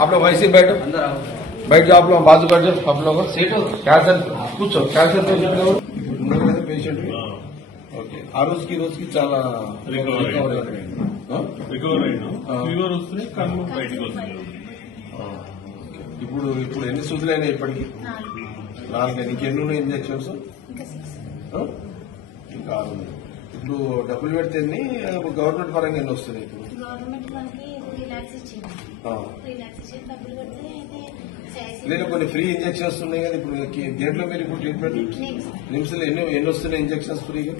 आप लोग वैसे ही बैठो, बैठ जाओ, आप लोग बाजू बैठ जाओ, आप लोग कैंसर కూర్చో క్యాన్సర్ పేషెంట్ ఓకే ఆ రోజుకి చాలా రికవర్ అయినా ఫీవర్ వస్తుంది కళ్ళు బయటకు వస్తుంది. ఇప్పుడు ఎన్ని సూదులు అయినాయి ఇప్పటికి? 4. ఇంకెన్ని ఇంజక్షన్స్? ఇంకా 6. ఇప్పుడు డబ్బులు పెడితే గవర్నమెంట్ పరంగా ఎన్ని వస్తున్నాయి? ఇప్పుడు లేదు కొన్ని ఫ్రీ ఇంజక్షన్స్ ఉన్నాయి కదా ఇప్పుడు దేంట్లో మీరు ఇప్పుడు ట్రీట్మెంట్ నిమ్స్ లో ఎన్ని వస్తున్నాయి ఇంజక్షన్స్ ఫ్రీగా?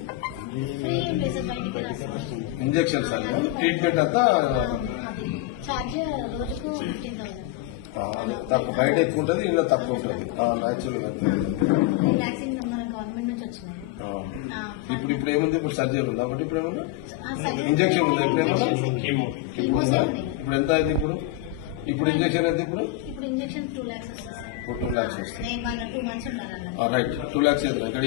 ఇంజక్షన్స్ అన్న ట్రీట్మెంట్ అంతా తక్కువ, బయట ఎక్కువ ఉంటుంది, ఇంట్లో తక్కువ ఉంటుంది న్యాచురల్ గా. ఇప్పుడు ఏముంది? ఇప్పుడు సర్జరీ ఉందా? బట్ ఇప్పుడు ఏమన్నా ఇంజక్షన్ ఉందా? ఇప్పుడు ఏమన్నా ఇప్పుడు ఎంత అయింది? ఇప్పుడు ఇంజక్షన్ అయితే ఇప్పుడు 2 lakhs వస్తుంది. 2 lakhs వస్తుంది. 2 months ఉండాలి. రైట్ 2 lakhs అయితే ఇక్కడ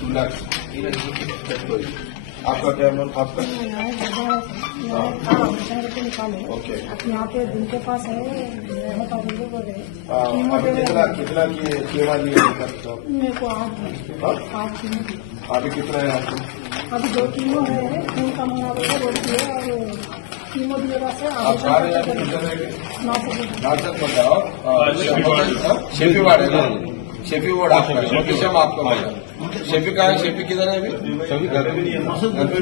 2 lakhs. आपका क्या नाम? आपका ओके यहाँ पे जिनके पास है कितना की सेवा ली मेरे को 8 अभी कितना है आपको? अभी 2 कीमो है, खून का मंगा बोलती है और कीमो की वजह से आप जा रहे हैं? नाचक बताओ शेफी वार्ड है ना? शेफी वार्ड आपका लोकेशन आपका भाई शेफी कहाँ है? शेफी किधर है? अभी घर पे भी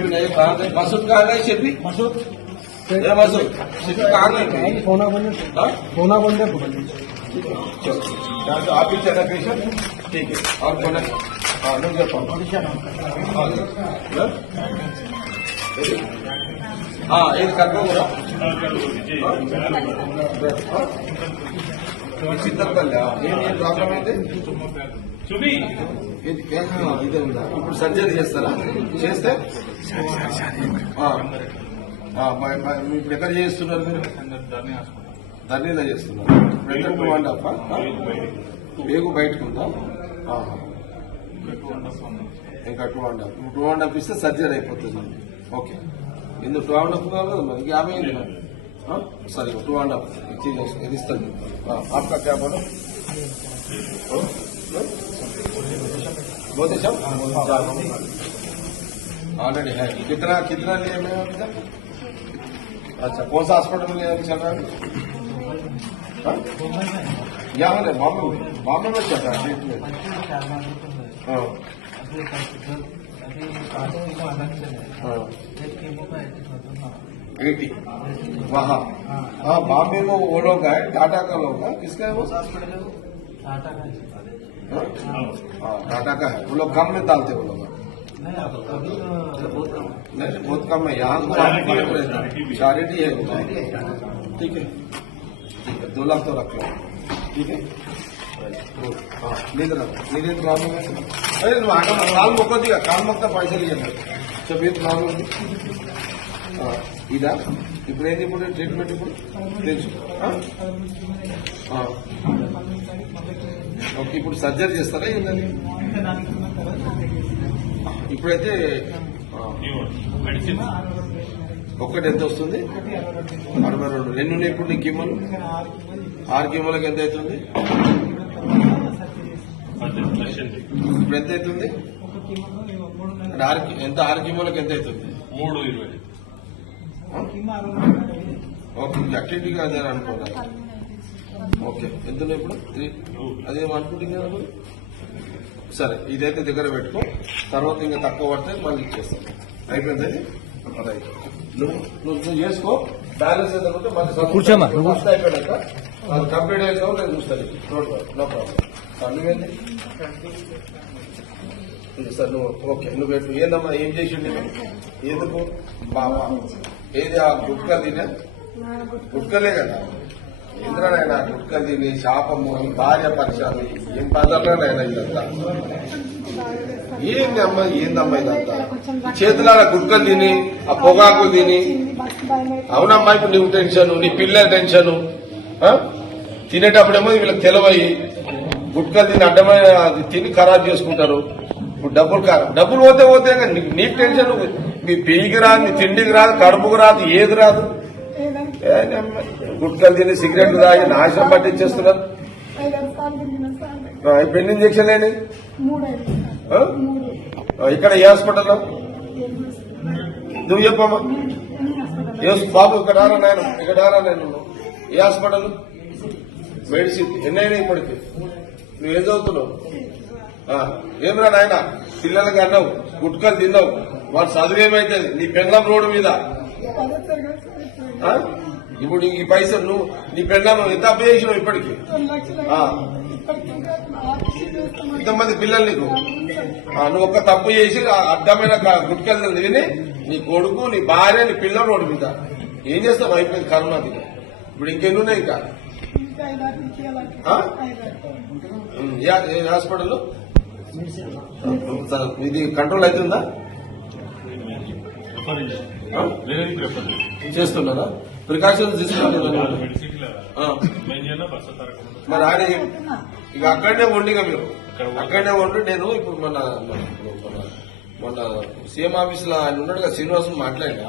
नहीं। कहाँ गए? मसूद कहाँ गए? शेफी मसूद शेफी कहाँ गए? होना बंद है। चलो आप ही चला पेशेंट ठीक है। और कौन है? हाँ लोग हाँ ये करना होगा చిత్తపల్లి ఏం ప్రాబ్లం అయితే ఇదే ఉందా? ఇప్పుడు సర్జరీ చేస్తారా? చేస్తే ఇప్పుడు ఎక్కడ చేస్తున్నారు మీరు? ధర్నీలో చేస్తున్నారు. ఇప్పుడు ఎక్కడ 2.5 వేగు బయటకు ఉందా? ఇంకా 2.5 ఇస్తే సర్జరీ అయిపోతుంది. ఓకే ఇందుకు 2.5 కావాలి కదా మరి 50 అయింది మరి. सर 2.5 ఇది ఇస్తుంది. आपका क्या बोलो? बहुत अच्छा ऑलरेडी है। कितना लिए मैं अभी तक? अच्छा कौन सा हॉस्पिटल में अभी चल रहा है? यहाँ है बॉम्बे में चल रहा है ट्रीटमेंट। हाँ वहाँ हाँ बॉम्बे में वो लोग है, टाटा का लोग है। किसका है वो? टाटा का है। वो लोग कम में डालते वो लोग नहीं बहुत कम है। यहाँ चैरिटी है ठीक है 2 लाख तो रख लो ठीक है। ನೀರೇನು ಪ್ರಾಬ್ಲಮ್ ಅದೇ ನೀವು ಆಗ ಕಾಲು ಮೊಕ್ಕೋತೀಗ ಕಾಲು ಮೊಕ್ತ ಪೈಸಲಿ ಸ್ವಲ್ಪ ಏನು ಪ್ರಾಬ್ಲಮ್ ఇదా? ఇప్పుడు ఏంటి? ఇప్పుడు ట్రీట్మెంట్ ఇప్పుడు తెలుసు. ఓకే ఇప్పుడు సర్జరీ చేస్తారా ఏంటండి? ఇప్పుడైతే ఒక్కటి ఎంత వస్తుంది? 62. ఎన్ని ఉన్నాయి ఇప్పుడు నీకు కీమోలు? 6 కీమోలకు ఎంత అవుతుంది? ఇప్పుడు ఎంత అవుతుంది? ఎంత 6 కీమోలకు ఎంత అవుతుంది? 3.20. ఓకే యాక్టివిటీగా అదే అనుకున్నారు. ఓకే ఎంత ఇప్పుడు అదేమో అనుకుంటుంది కదా. సరే ఇదైతే దగ్గర పెట్టుకో, తర్వాత ఇంకా తక్కువ పడితే మళ్ళీ ఇచ్చేస్తాం. అయిపోయింది రైట్. నువ్వు చేసుకో బ్యాలెన్స్ ఏదైనా ఉంటే మళ్ళీ కూర్చోమా అయిపోయాక అది కంప్లీట్ అయ్యాక నేను చూస్తాను. No problem. నువ్వేంది సార్ నువ్వు ఓకే నువ్వు పెట్టు. ఏందమ్మా ఏం చేసిండు ఎందుకు బాబా? ఏది ఆ గుట్కా తినే గుట్కలే కదా ఇంద్రనైనా గుట్క తిని శాపము భార్య పరిచయాలు ఏం పదాలైనా ఇదంతా ఏందమ్మా ఇదంతా చేతులాడ గుట్కలు తిని ఆ పొగాకులు తిని. అవునమ్మా ఇప్పుడు నువ్వు టెన్షన్ నీ పిల్లల టెన్షన్ తినేటప్పుడేమో వీళ్ళకి తెలవయి గుట్కలు తిని అడ్డమైన తిని ఖరాబ్ చేసుకుంటారు. ఇప్పుడు డబ్బులు పోతే కానీ నీకు టెన్షన్ మీ పీకి రాదు, నీ తిండికి రాదు, కడుపుకు రాదు, ఏది రాదు. గుట్కలు తిని సిగరెట్లు తాగి నాశనం పట్టించేస్తున్నారు. 5 సార్లు తిరిగిన సార్ ఇప్పుడు ఎన్ని ఇంజక్షన్ లేని 3 అయింది. ఇక్కడ ఏ హాస్పిటల్లో నువ్వు చెప్పమ్మా. బాబు ఇక్కడ రారా నాయన ఏ హాస్పిటల్ మెడిసిన్ ఎన్నైనా ఇప్పటికి నువ్వేం చదువుతున్నావు? ఏమిరా నాయన పిల్లలకి అన్నావు, గుట్కలు తిన్నావు, వాడు చదువు ఏమైతుంది? నీ పెళ్ళం రోడ్డు మీద ఇప్పుడు ఈ పైసలు నువ్వు నీ పెళ్ళం ఎంత అప్పు చేసినావు ఇప్పటికి? ఇంతమంది పిల్లలు నీకు నువ్వు ఒక్క తప్పు చేసి అడ్డమైన గుట్కెళ్ళ తిని నీ కొడుకు, నీ భార్య, నీ పిల్లలు రోడ్డు మీద ఏం చేస్తావు? అయిపోయింది కరోనా దిన. ఇప్పుడు ఇంకెన్ని ఉన్నాయి ఇంకా? హాస్పిటల్ ఇది కంట్రోల్ అవుతుందా? చేస్తున్నారా? ప్రికాషన్స్ తీసుకున్నారా? మరి ఆయన ఇక అక్కడనే వండిగా మీరు అక్కడనే వండి. నేను ఇప్పుడు మొన్న సీఎం ఆఫీస్ లో ఆయన ఉన్నాడు కదా శ్రీనివాసం మాట్లాడినా,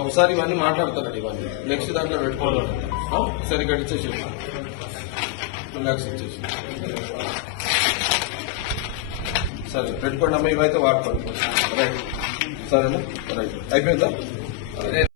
ఒకసారి ఇవన్నీ మాట్లాడుతున్నాడు. ఇవన్నీ నెక్స్ట్ దాంట్లో పెట్టుకోవాలి. సరే ఇక్కడ ఇచ్చేసి 2 lakhs ఇచ్చేసి సరే పెట్టుకోండి అమ్మ. ఇవైతే వాడుకోండి. రైట్ సరేనా? రైట్ అయిపోయిందా?